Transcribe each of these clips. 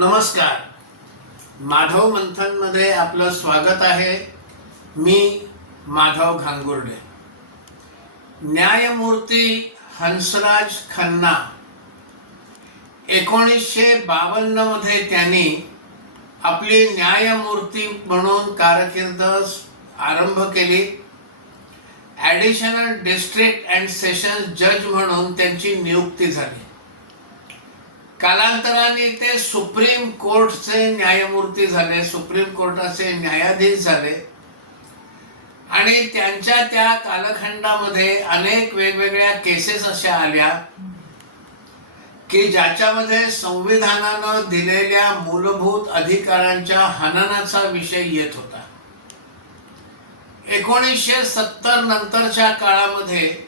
नमस्कार. माधव मंथनमध्ये आपलं स्वागत आहे. मी माधव घांगुर्डे. न्यायमूर्ती हंसराज खन्ना एकोणीसशे बावन्नमध्ये त्यांनी आपली न्यायमूर्ती म्हणून कारकीर्द आरंभ केली. ॲडिशनल डिस्ट्रिक्ट अँड सेशन्स जज म्हणून त्यांची नियुक्ती झाली. कालांतराने ते सुप्रीम कोर्टचे न्यायमूर्ती झाले सुप्रीम कोर्टाचे न्यायाधीश झाले. आणि त्यांच्या त्या कालखंडामध्ये अनेक वेगवेगळ्या केसेस अशा आल्या की ज्याच्यामध्ये संविधानानं दिलेल्या मूलभूत अधिकारांच्या हननाचा विषय येत होता. एकोणीसशे सत्तर नंतरच्या काळामध्ये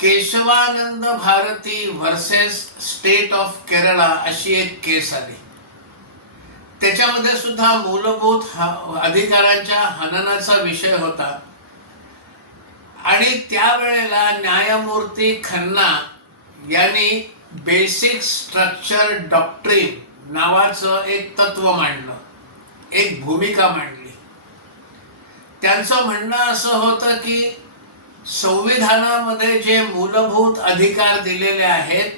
Keshavananda Bharati versus state of Kerala अशी एक केस आली. त्याच्यामध्ये सुद्धा मूलभूत अधिकारांच्या हननाचा विषय होता. आणि त्यावेळेला न्यायमूर्ती खन्ना यांनी बेसिक स्ट्रक्चर डॉक्ट्रीन नावाचं एक तत्व मांडलं. एक भूमिका मांडली. त्यांचं म्हणणं असं होतं की संविधानामध्ये जे मूलभूत अधिकार दिलेले आहेत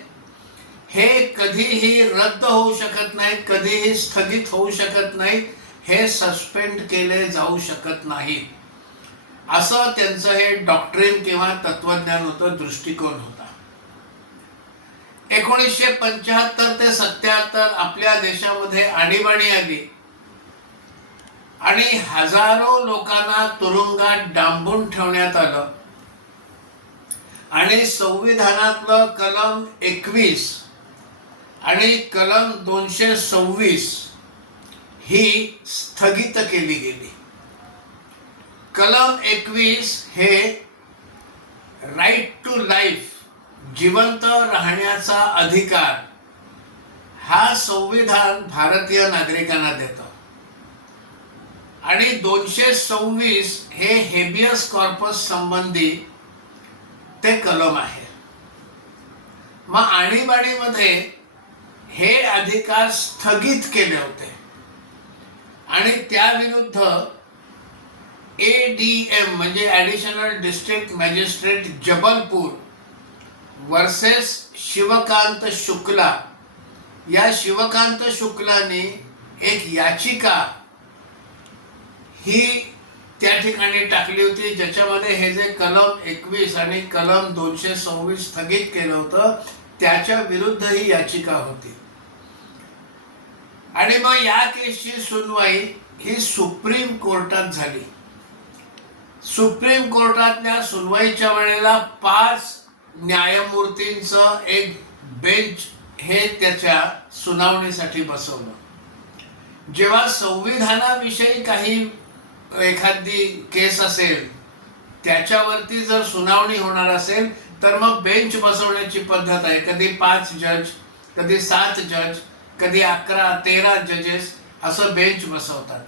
हे कधीही रद्द होऊ शकत नाहीत कधीही स्थगित होऊ शकत नाहीत हे सस्पेंड केले जाऊ शकत नाहीत. असं त्यांचं हे डॉक्ट्रिन किंवा तत्वज्ञान होतं दृष्टिकोन होता. एकोणीसशे पंच्याहत्तर ते सत्याहत्तर आपल्या देशामध्ये आणीबाणी आली. आणि हजारो लोकांना तुरुंगात डांबून ठेवण्यात आलं. आणि संविधानातलं कलम एकवीस आणि कलम दोनशे सव्वीस ही स्थगित केली गेली. कलम एकवीस हे राईट टू लाईफ जिवंत राहण्याचा अधिकार हा संविधान भारतीय नागरिकांना देतं. आणि दोनशे सव्वीस हे हेबियस कॉर्पस संबंधी ते कलम आहे. मग आणीबाणीमध्ये हे अधिकार स्थगित केले होते. आणि त्याविरुद्ध ए डी एम म्हणजे additional district magistrate Jabalpur versus Shivkant Shukla. या शिवकांत शुक्लाने एक याचिका ही त्या ठिकाणी टाकली होती. ज्याच्यामध्ये हे जे कलम एकवीस आणि कलम दोनशे सव्वीस स्थगित केलं होतं त्याच्या विरुद्ध ही याचिका होती. आणि मग या केसची सुनवाई ही सुप्रीम कोर्टात झाली. सुप्रीम कोर्टातल्या सुनवाईच्या वेळेला पाच न्यायमूर्तींचं एक बेंच हे त्याच्या सुनावणीसाठी बसवलं. जेव्हा संविधानाविषयी काही एखादी केस असेल त्याच्यावरती जर सुनावणी होणार असेल तर मग बेंच बसवण्याची पद्धत आहे. कधी पाच जज कधी सात जज कधी अकरा तेरा जजेस असं बेंच बसवतात.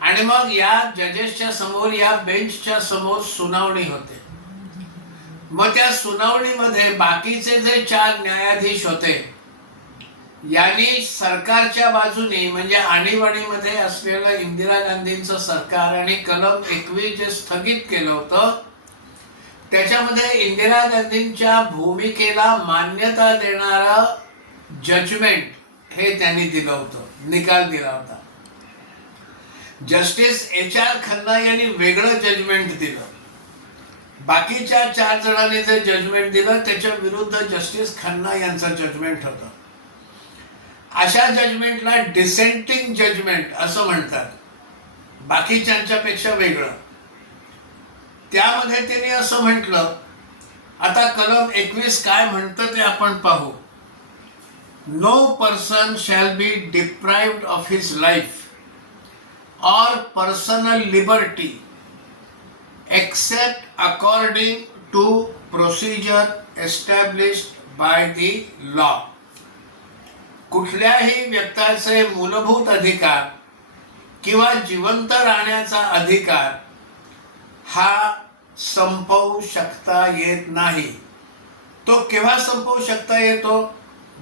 आणि मग या जजेसच्या समोर या बेंचच्या समोर सुनावणी होते. मग त्या सुनावणीमध्ये बाकीचे जे चार न्यायाधीश होते यांनी सरकारच्या बाजूने म्हणजे आणीबाणीमध्ये असलेलं इंदिरा गांधींचं सरकार आणि कलम एकवीस जे स्थगित केलं होतं त्याच्यामध्ये इंदिरा गांधींच्या भूमिकेला मान्यता देणारं जजमेंट हे त्यांनी दिलं होतं निकाल दिला होता. जस्टिस एच आर खन्ना यांनी वेगळं जजमेंट दिलं. बाकीच्या चार जणांनी जे जजमेंट दिलं त्याच्या विरुद्ध जस्टिस खन्ना यांचं जजमेंट होतं. अशा जजमेंटला डिसेंटिंग जजमेंट असं म्हणतात. बाकीच्यांच्यापेक्षा वेगळं. त्यामध्ये त्यांनी असं म्हटलं आता कलम एकवीस काय म्हणतं ते आपण पाहू. No person shall be deprived of his life or personal liberty except according to procedure established by the law कुठल्याही व्यक्ताचे मूलभूत अधिकार किंवा जिवंत राहण्याचा अधिकार हा संपवू शकता येत नाही. तो केव्हा संपवू शकता येतो?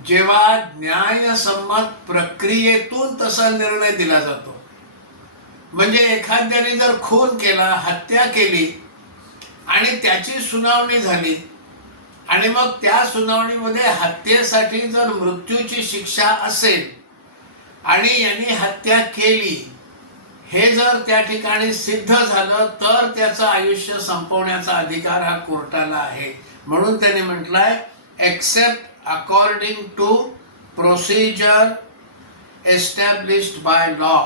जेव्हा न्यायसंमत प्रक्रियेतून तसा निर्णय दिला जातो. म्हणजे एखाद्याने जर खून केला हत्या केली आणि त्याची सुनावणी झाली आणि मग त्या सुनावणीमध्ये हत्येसाठी जर मृत्यूची शिक्षा असेल आणि यांनी हत्या केली हे जर त्या ठिकाणी सिद्ध झालं तर त्याचं आयुष्य संपवण्याचा अधिकार हा कोर्टाला आहे. म्हणून त्याने म्हटलंय except according to procedure established by law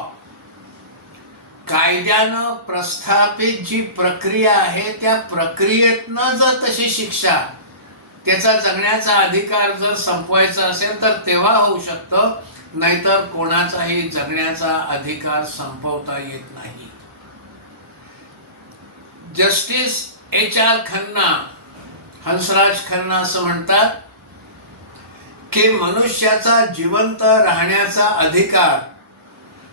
कायद्यानं प्रस्थापित जी प्रक्रिया आहे त्या प्रक्रियेतनं जर तशी शिक्षा त्याचा जगण्याचा अधिकार जर संपवायचा असेल तर तेव्हा होऊ शकतं नाहीतर कोणाचाही जगण्याचा अधिकार संपवता येत नाही. Justice H R Khanna Hansraj Khanna असं म्हणतात की मनुष्याचा जिवंत राहण्याचा अधिकार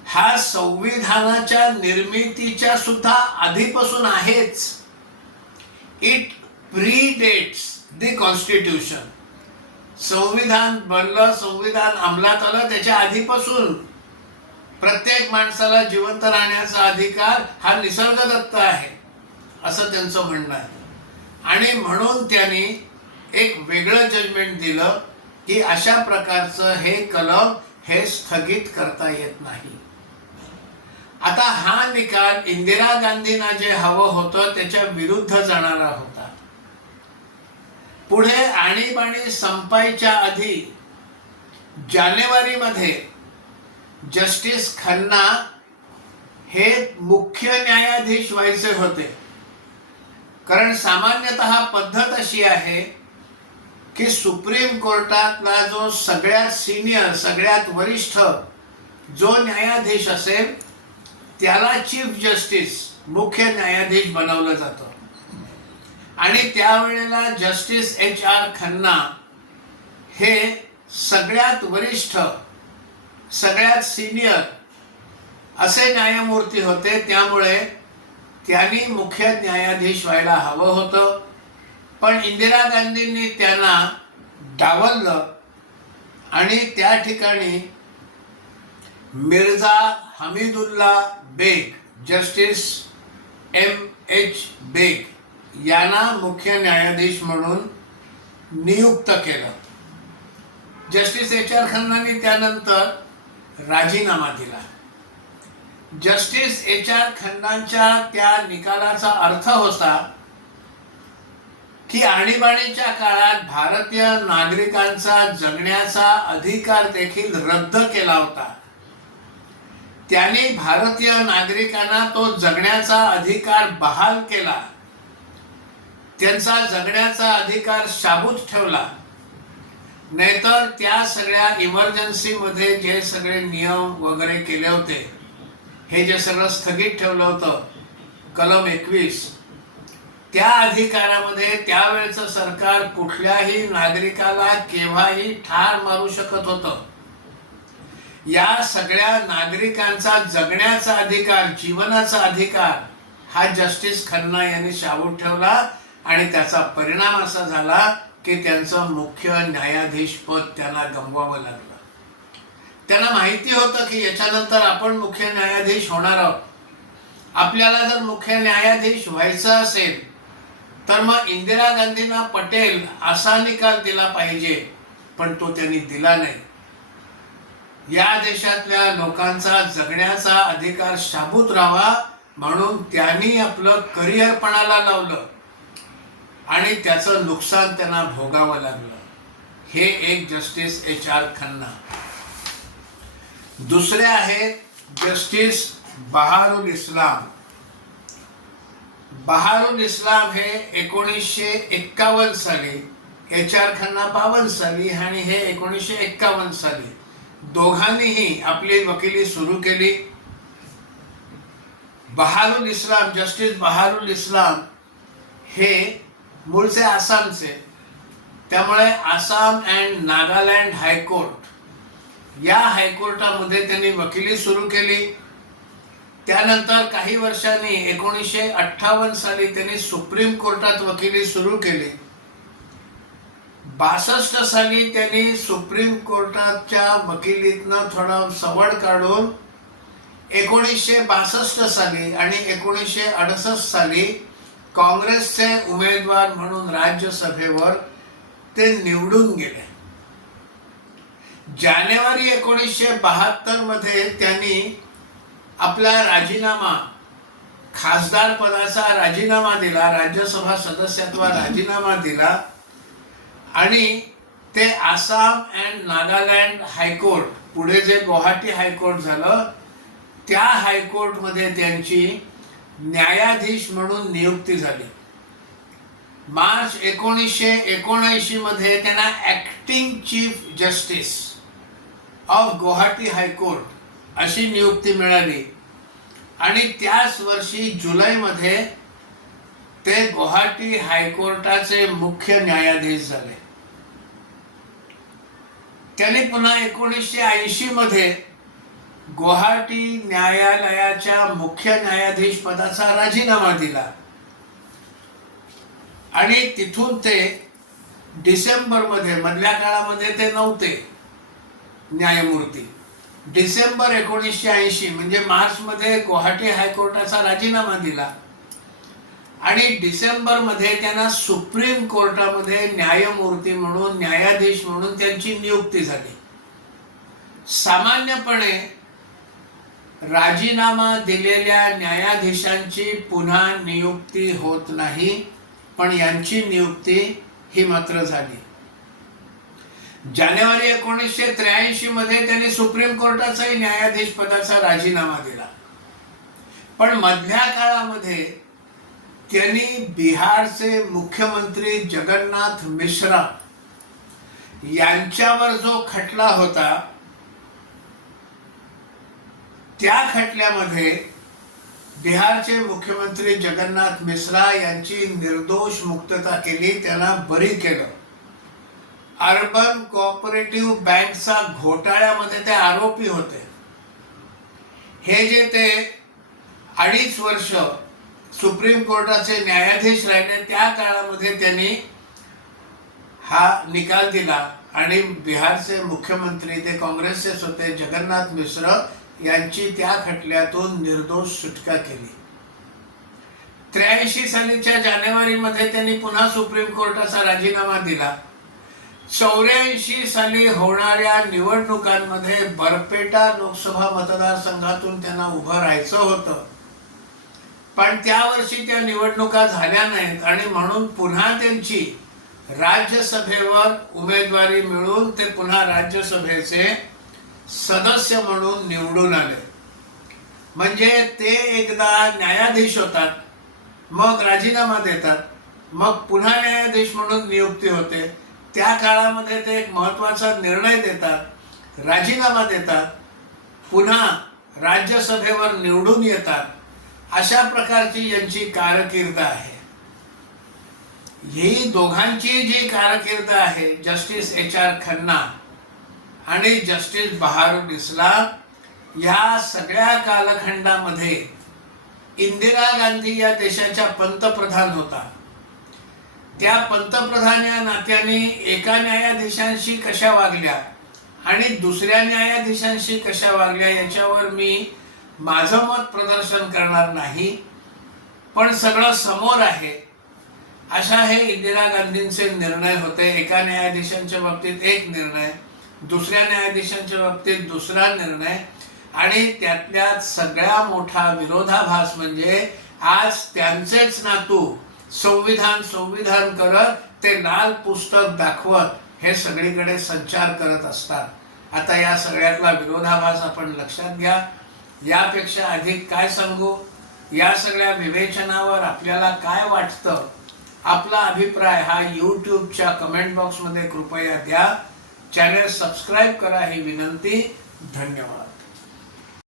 हा संविधानाच्या निर्मितीच्या सुद्धा आधीपासून आहेच. It predates the constitution. संविधान बनलं संविधान अंमलात आलं त्याच्या आधीपासून प्रत्येक माणसाला जिवंत राहण्याचा अधिकार हा निसर्गदत्त आहे असं त्यांचं म्हणणं आहे. आणि म्हणून त्यांनी एक वेगळं जजमेंट दिलं की अशा प्रकारचं हे कलम हे स्थगित करता येत नाही. आता हा निकाल इंदिरा गांधींना जे हवं होतं त्याच्या विरुद्ध जाणारा आहोत पुढे आणीबाणी संपायच्या आधी जानेवारीमध्ये जस्टिस खन्ना हे मुख्य न्यायाधीश व्हायचे होते. कारण सामान्यतः पद्धत अशी आहे की सुप्रीम कोर्टातला जो सगळ्यात सिनियर सगळ्यात वरिष्ठ जो न्यायाधीश असेल त्याला चीफ जस्टिस मुख्य न्यायाधीश बनवलं जातं. आणि त्यावेळेला जस्टिस एच आर खन्ना हे सगळ्यात वरिष्ठ सगळ्यात सिनियर असे न्यायमूर्ती होते. त्यामुळे त्यांनी मुख्य न्यायाधीश व्हायला हवं होतं. पण इंदिरा गांधींनी त्यांना डावललं आणि त्या ठिकाणी Mirza Hamidullah Beg justice M H Beg यांना मुख्य न्यायाधीश म्हणून नियुक्त केलं. जस्टिस एच आर खन्नानी त्यानंतर राजीनामा दिला. जस्टिस एच आर खन्नांच्या त्या निकालाचा अर्थ होता की आणीबाणीच्या काळात भारतीय नागरिकांचा जगण्याचा अधिकार देखील रद्द केला होता. त्यांनी भारतीय नागरिकांना तो जगण्याचा अधिकार बहाल केला. त्यांचा जगण्याचा अधिकार शाबूत ठेवला. नाहीतर त्या सगळ्या इमर्जन्सीमध्ये जे सगळे नियम वगैरे केले होते हे जे सगळं स्थगित ठेवलं होतं कलम एकवीस त्या अधिकारामध्ये त्यावेळेचं सरकार कुठल्याही नागरिकाला केव्हाही ठार मारू शकत होतं. या सगळ्या नागरिकांचा जगण्याचा अधिकार जीवनाचा अधिकार हा जस्टिस खन्ना यांनी शाबूत ठेवला. आणि त्याचा परिणाम असा झाला की त्यांचं मुख्य न्यायाधीश पद त्यांना गमवावं लागलं. त्यांना माहिती होतं की याच्यानंतर आपण मुख्य न्यायाधीश होणार आहोत. आपल्याला जर मुख्य न्यायाधीश व्हायचं असेल तर मग इंदिरा गांधींना पटेल असा निकाल दिला पाहिजे पण तो त्यांनी दिला नाही. या देशातल्या लोकांचा जगण्याचा अधिकार शाबूत राहावा म्हणून त्यांनी आपलं करिअर पणाला लावलं. आणि त्याचं नुकसान त्यांना भोगावं लागलं. हे एक जस्टिस एच आर खन्ना. दुसरे आहेत जस्टिस बहारुल इस्लाम. बहारुल इस्लाम हे एकोणीसशे एक्कावन्न साली एच आर खन्ना बावन्न साली आणि हे एकोणीसशे एक्कावन्न साली. दोघांनीही आपली वकिली सुरू केली. बहारुल इस्लाम जस्टिस बहारुल इस्लाम हे मूळचे आसामचे. त्यामुळे आसाम अँड नागालँड हायकोर्ट. या हायकोर्टामध्ये त्यांनी वकिली सुरू केली. त्यानंतर काही वर्षांनी एकोणीसशे अठ्ठावन्न साली त्यांनी सुप्रीम कोर्टात वकिली सुरू केली. बासष्ट साली त्यांनी सुप्रीम कोर्टाच्या वकिलीतनं थोडं सवड काढून एकोणीसशे बासष्ट साली आणि एकोणीसशे अडसष्ट साली काँग्रेसचे उमेदवार म्हणून राज्यसभेवर ते निवडून गेले. जानेवारी एकोणीसशे बहात्तरमध्ये त्यांनी आपला राजीनामा खासदार पदाचा राजीनामा दिला राज्यसभा सदस्यत्व राजीनामा दिला आणि ते आसाम अँड नागालँड हायकोर्ट पुढे जे गुवाहाटी हायकोर्ट झालं त्या हायकोर्टमध्ये त्यांची न्यायाधीश म्हणून नियुक्ती झाली. मार्च एकोणीसशे एकोणऐंशी मध्ये त्यांना acting chief justice of Guwahati high court अशी नियुक्ती मिळाली. आणि त्याच वर्षी जुलैमध्ये ते गुवाहाटी हायकोर्टाचे मुख्य न्यायाधीश झाले. त्यांनी पुन्हा एकोणीसशे ऐंशी मध्ये गुवाहाटी न्यायालयाच्या मुख्य न्यायाधीश पदाचा राजीनामा दिला. आणि तिथून ते डिसेंबरमध्ये मधल्या काळामध्ये ते नव्हते न्यायमूर्ती. डिसेंबर एकोणीसशे ऐंशी म्हणजे मार्चमध्ये गुवाहाटी हायकोर्टाचा राजीनामा दिला. आणि डिसेंबरमध्ये त्यांना सुप्रीम कोर्टामध्ये न्यायमूर्ती म्हणून न्यायाधीश म्हणून त्यांची नियुक्ती झाली. सामान्यपणे राजीनामा दिलेल्या न्यायाधीशांची पुन्हा नियुक्ती होत नाही पण यांची नियुक्ती ही मात्र झाली. जानेवारी एकोणीसशे त्र्याऐंशी मध्ये त्यांनी सुप्रीम कोर्टाचाही न्यायाधीश पदाचा राजीनामा दिला. पण मधल्या काळामध्ये त्यांनी बिहारचे मुख्यमंत्री जगन्नाथ मिश्रा यांच्यावर जो खटला होता त्या खटल्यामध्ये बिहारचे मुख्यमंत्री जगन्नाथ मिश्रा यांची निर्दोष मुक्तता केली त्यांना बरी केलं. अर्बन कोऑपरेटिव्ह बँकचा घोटाळ्यामध्ये ते आरोपी होते. हे जे ते अडीच वर्ष सुप्रीम कोर्टाचे न्यायाधीश राहिले त्या काळामध्ये त्यांनी हा निकाल दिला आणि बिहारचे मुख्यमंत्री ते काँग्रेसचेच होते जगन्नाथ मिश्र यांची त्या खटल्यातून निर्दोष सुटका केली. त्र्याऐंशी सालीच्या जानेवारीमध्ये त्यांनी पुन्हा सुप्रीम कोर्टाचा राजीनामा दिला. चौऱ्याऐंशी साली होणाऱ्या निवडणुकांमध्ये बरपेटा लोकसभा मतदारसंघातून त्यांना उभं राहायचं होतं. पण त्यावर्षी त्या निवडणुका झाल्या नाहीत आणि म्हणून पुन्हा त्यांची राज्यसभेवर उमेदवारी मिळून ते पुन्हा राज्यसभेचे सदस्य म्हणून निवडून आले. म्हणजे ते एकदा न्यायाधीश होतात मग राजीनामा देतात मग पुन्हा न्यायाधीश म्हणून नियुक्ती होते. त्या काळामध्ये ते एक महत्त्वाचा निर्णय देतात राजीनामा देतात पुन्हा राज्यसभेवर निवडून येतात. अशा प्रकारची यांची कारकीर्द आहे. ही दोघांची जी कारकीर्द आहे जस्टिस एच आर खन्ना आणि जस्टिस बहारुल इस्लाम ह्या सगळ्या कालखंडामध्ये इंदिरा गांधी या देशाच्या पंतप्रधान होता. त्या पंतप्रधान या नात्याने एका न्यायाधीशांशी कशा वागल्या आणि दुसऱ्या न्यायाधीशांशी कशा वागल्या याच्यावर मी माझं मत प्रदर्शन करणार नाही पण सगळं समोर आहे. अशा हे इंदिरा गांधींचे निर्णय होते. एका न्यायाधीशांच्या बाबतीत एक निर्णय. दुसऱ्या न्यायाधीशांच्या बाबतीत दुसरा निर्णय आणि त्यातल्या सगळ्या मोठा विरोधाभास म्हणजे आज त्यांचेच नातू संविधान संविधान करत ते लाल पुस्तक दाखवत हे सगळीकडे संचार करत असतात. आता या सगळ्यातला विरोधाभास आपण लक्षात घ्या. यापेक्षा अधिक काय सांगू? या सगळ्या विवेचनावर आपल्याला काय वाटतं? आपला अभिप्राय हा यूट्यूबच्या कमेंट बॉक्समध्ये कृपया द्या. चॅनल सबस्क्राईब करा ही विनंती. धन्यवाद.